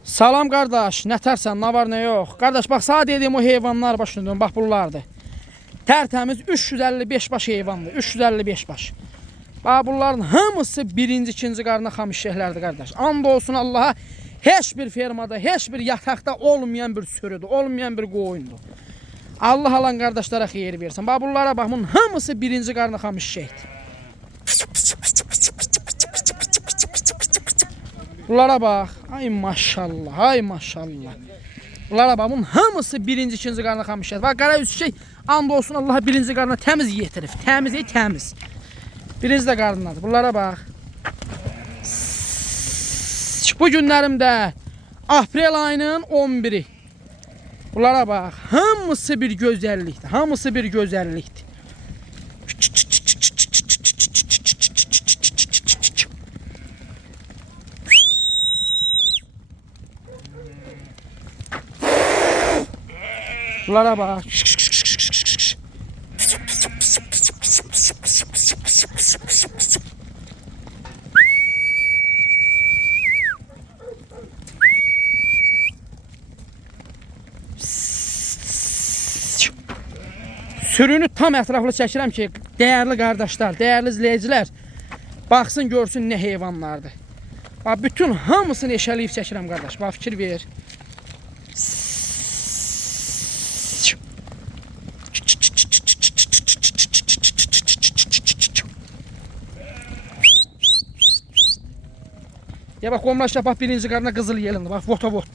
Salam qardaş, nə tərsən, nə var, nə yox? Qardaş, bax, sağ dediyim o heyvanlar başında, bax bunlardır. Tərtəmiz 355 baş heyvandır, 355 baş. Bax, bunların hamısı birinci, ikinci qarına xamış şeylərdir, qardaş. And olsun Allaha, heç bir fermada, heç bir yataqda olmayan bir sürüdür, olmayan bir qoyundur. Allah alan qardaşlara xeyir versin. Bax, bunlara bax, bunun hamısı birinci qarına xamış şeydir. Bunlara bax. Ay maşallah, ay maşallah. Bunlara bax, bunun hamısı birinci, ikinci qarına xamışlar. Bax, qara üç şey and olsun Allah birinci qarına təmiz yetirib. Təmiz, ey, təmiz. Birinci də qarnındadır. Bunlara bax. Bu günlərimdə aprel ayının 11-i. Bunlara bax. Hamısı bir gözəllikdir. Hamısı bir gözəllikdir. Bunlara bak. Sürünü tam ətraflı çəkirəm ki, dəyərli qardaşlar, dəyərli izləyicilər baxsın, görsün nə heyvanlardır. Bax bütün hamısını eşələyib çəkirəm qardaş. Bax fikir ver. Ya bak komlaşla bak birinci karına kızıl yelindi. Bak vota vot.